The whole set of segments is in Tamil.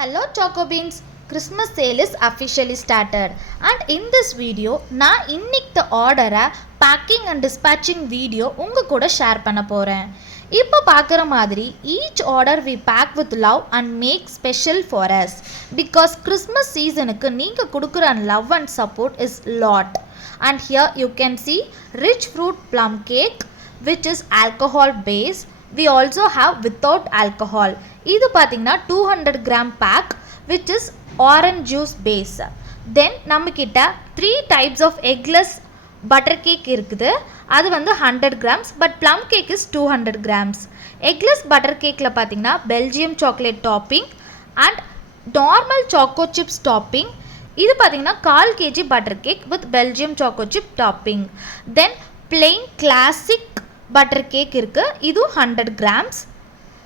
Hello Choco Beans, Christmas sale is officially started and in this video நான் இன்னைக்கு ஆர்டரை packing and dispatching video உங்க கூட ஷேர் பண்ண போறேன். இப்போ பார்க்குற மாதிரி each order we pack with love and make special for us because Christmas seasonக்கு நீங்க கொடுக்குற love and support is lot. And here you can see rich fruit plum cake which is alcohol based. We also have without alcohol. இது பார்த்தீங்கன்னா 200 gram pack which is orange juice base. Then நம்மக்கிட்ட 3 types of eggless butter cake இருக்குது. அது வந்து 100 grams but plum cake is 200 grams. Eggless butter cakeல பார்த்தீங்கன்னா Belgium chocolate topping and normal choco chips topping. இது பார்த்தீங்கன்னா 1/4 kg butter cake with Belgium choco chip topping. Then plain classic butter cake இருக்கு. இது 100 grams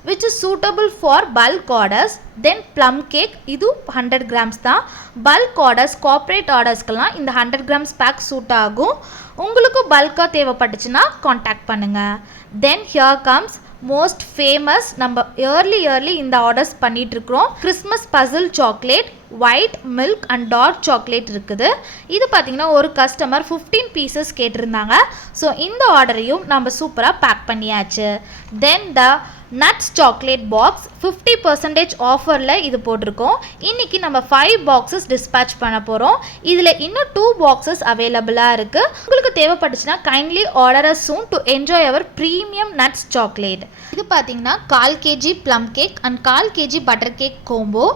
which is suitable for bulk orders. Then plum cake இது 100 grams தான். Bulk orders corporate ordersக்கெல்லாம் இந்த 100 grams pack சூட் ஆகும். உங்களுக்கு பல்காக தேவைப்பட்டுச்சுன்னா காண்டாக்ட் பண்ணுங்க. Then here comes most famous நம்ம இயர்லி இந்த ஆர்டர்ஸ் பண்ணிட்டு இருக்கிறோம். Christmas puzzle chocolate white milk and dark chocolate இருக்குது. இது பார்த்தீங்கன்னா ஒரு கஸ்டமர் 15 பீசஸ் கேட்டிருந்தாங்க. ஸோ இந்த ஆர்டரையும் நம்ம சூப்பராக பேக் பண்ணியாச்சு. தென் த நட்ஸ் சாக்லேட் பாக்ஸ் 50% ஆஃபரில் இது போட்டிருக்கோம். இன்றைக்கி நம்ம 5 பாக்ஸஸ் டிஸ்பேச் பண்ண போகிறோம். இதில் இன்னும் 2 பாக்ஸஸ் அவைலபிளாக இருக்குது. உங்களுக்கு தேவைப்பட்டுச்சுன்னா kindly order as soon to enjoy our premium nuts chocolate. இது பார்த்தீங்கன்னா 1/4 kg plum cake and 1/4 kg butter cake combo.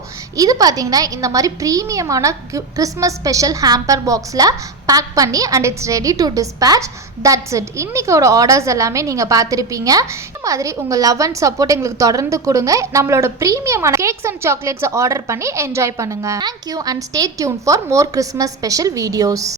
இது பார்த்தீங்கன்னா இந்த மாதிரி ப்ரீமியமான கிறிஸ்மஸ் ஸ்பெஷல் ஹேம்பர் பாக்ஸில் பேக் பண்ணி and it's ready to dispatch. That's it. இன்றைக்கோட ஆர்டர்ஸ் எல்லாமே நீங்கள் பார்த்துருப்பீங்க. இந்த மாதிரி உங்கள் லவ் அண்ட் சப்போர்ட் எங்களுக்கு தொடர்ந்து கொடுங்க. நம்மளோட ப்ரீமியமான கேக்ஸ் அண்ட் சாக்லேட்ஸை ஆர்டர் பண்ணி என்ஜாய் பண்ணுங்கள். Thank you and stay tune for more Christmas special videos.